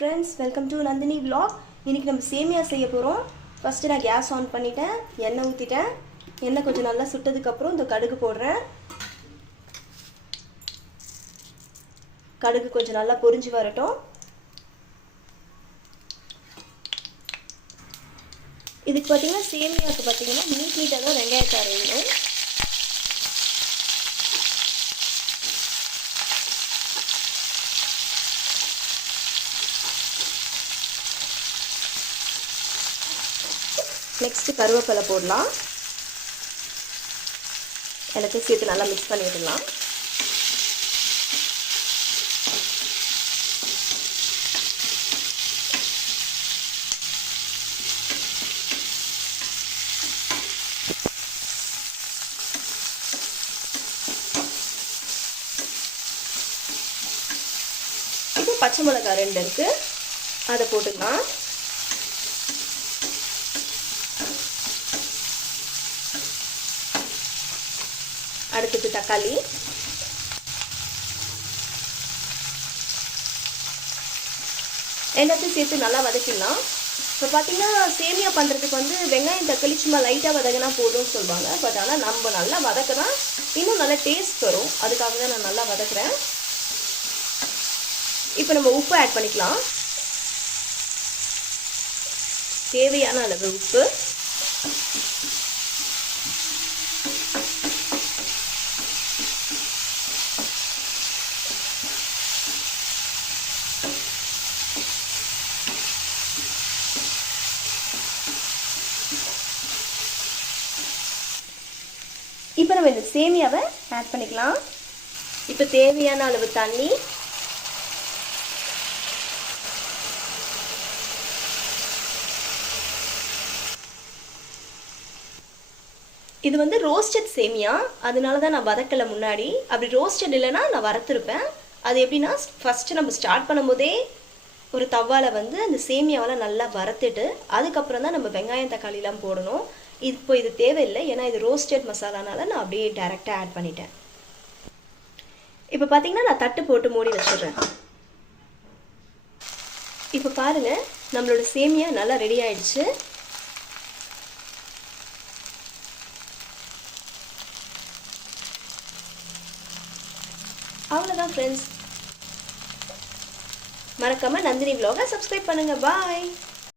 friends, welcome to Nandini vlog. இன்னைக்கு நம்ம சேமியா செய்ய போறோம். ஃபர்ஸ்ட் நான் கேஸ் ஆன் பண்ணிட்டேன், எண்ணெய் ஊத்திட்டேன். எண்ணெய் கொஞ்சம் நல்லா சுட்டதுக்கு அப்புறம் இந்த கடுகு போடுறேன். கடுகு கொஞ்சம் நல்லா பொரிஞ்சு வரட்டும். இதுக்கு பாத்தீங்கன்னா சேமியாக்கு பாத்தீங்கன்னா நீட்டா தான் வெங்காயத்தை அரையணும். நெக்ஸ்ட் கருவேப்பிலை போடலாம். எல்லாத்தையும் சேர்த்து நல்லா மிக்ஸ் பண்ணிடலாம். இப்போ பச்சை மிளகாய் 2 இருக்கு, அதை போட்டுக்கலாம். அடுத்து தக்காளி, எல்லாத்தையும் சேர்த்து நல்லா வதக்கிடலாம். இப்போ பார்த்தீங்கன்னா சேமியா பண்ணுறதுக்கு வந்து வெங்காயம் தக்காளி சும்மா லைட்டாக வதக்கினா போதும்னு சொல்லுவாங்க. பட் ஆனால் நம்ம நல்லா வதக்கினா இன்னும் நல்லா டேஸ்ட் வரும். அதுக்காக தான் நான் நல்லா வதக்குறேன். இப்போ நம்ம உப்பு ஆட் பண்ணிக்கலாம். தேவையான அளவு உப்பு. இப்போ நம்ம இந்த சேமியாவை ஆட் பண்ணிக்கலாம். இப்போ தேவையான அளவு தண்ணி, இது வந்து ரோஸ்டட் சேமியா, அதனால தான் நான் வதக்கலை முன்னாடி. அப்படி ரோஸ்டட் இல்லைன்னா நான் வறுத்துருப்பேன். அது எப்படின்னா ஃபஸ்ட்டு நம்ம ஸ்டார்ட் பண்ணும்போதே ஒரு தவாவில் வந்து அந்த சேமியாவெல்லாம் நல்லா வறுத்துட்டு அதுக்கப்புறம் தான் நம்ம வெங்காயம் தக்காளிலாம் போடணும். இப்போ இது தேவையில்லை, ஏன்னா இது ரோஸ்டட் மசாலானால நான் அப்படியே டைரெக்டாக ஆட் பண்ணிட்டேன். இப்போ பார்த்தீங்கன்னா நான் தட்டு போட்டு மூடி வச்சிடுறேன். இப்போ பாருங்கள், நம்மளோட சேமியா நல்லா ரெடி ஆயிடுச்சு. அவ்வளோதான் ஃப்ரெண்ட்ஸ். மறக்காமல் நந்தினி vlog-ஐ சப்ஸ்கிரைப் பண்ணுங்கள். பாய்.